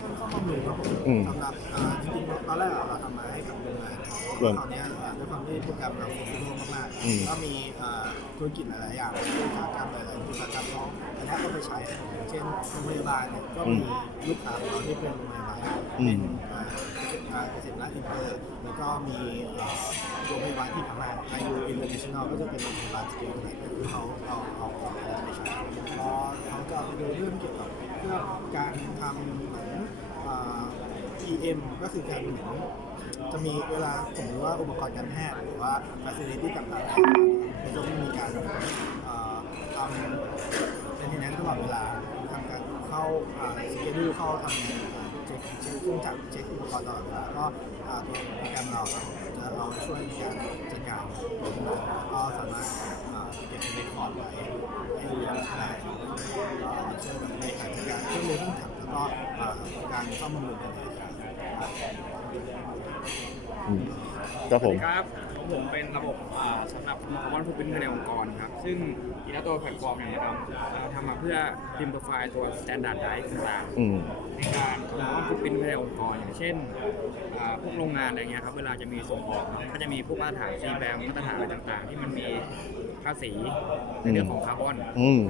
ช่างซ่อมบำรุงครับผมอืมสำหรับอ่าจริงๆตอนแรกอะเราทำมาให้กับโรงงานส่วนตอนเนี้ยอ่าด้วยความที่โปรแกรมเราโฟกัสมากอืม ๆก็มีอ่าธุรกิจหลายๆอย่างอุตสาหกรรมหลายๆอุตสาหกรรมเขาอันนี้ก็ไปใช้อย่างเช่นโรงพยาบาลเนี่ยก็มีลูกค้าของเราที่เป็นโรงพยาบาลอืเป็มนอ่าเกษตรอ่าเกษตรรัฐอินเตอร์แล้วก็มีอ่าโรงพยาบาลที่พม่าอายุอินเตอร์เนชั่นแนลก็จะเป็นโรงพยาบาลสเกลไหนก็คือเขาเอาเอาของเราไปใช้พอเขาจะไปดูเรื่องเกี่ยวกับเรื่องการทำเหมือนอ่า EM ก็คือการเหมือนจะมีเวลาสมมติว่าอุปกรณ์การแพทย์หรือว่า facility ต่างๆมันจะมีการทำเป็นที่นั้นตลอดเวลาทำการเข้าสเกดูเข้าทำงานเช็คเช็คเครื่องจักรเช็คอุปกรณ์ตลอดเวลาก็ตัวโปรแกรมเราจะเอาช่วยในการจัดการก็สามารถเก็บเป็นคอร์ดไว้ให้ดูย้อนหลังได้ครับก็ช่วยในการจัดการเครื่องมือเครื่องจักรแล้วก็การซ่อมบำรุงกันเลย ครับอืมครับสผวัสมดีครับของผมเป็นระบบอ่าสำหรับคอมมอนฟูดพิ้นภายในองค์กรครับ ซึ่งอีลัตัวแพลตฟอร์มเนี่ยเราเราทำมาเพื่อพิมพ์ไฟล์ตัว standard drive ต่างอืมๆในการคอมมอนฟูดพิ้นภายในองค์กรอย่างเช่นอ่าพวกโรงงานอะไรเงี้ยครับเวลาจะมีส่งออกเนอะก็จะมีพวกมาตรฐาน C แบมมาตรฐานอะไรต่างๆ ที่มันมีภาษีในเรื่องของคาร์บอนอืม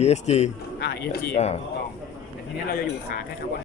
ESG อ่า ESG อ่า ถูกต้องแต่ทีนี้เราจะอยู่ขาแค่คาร์บอน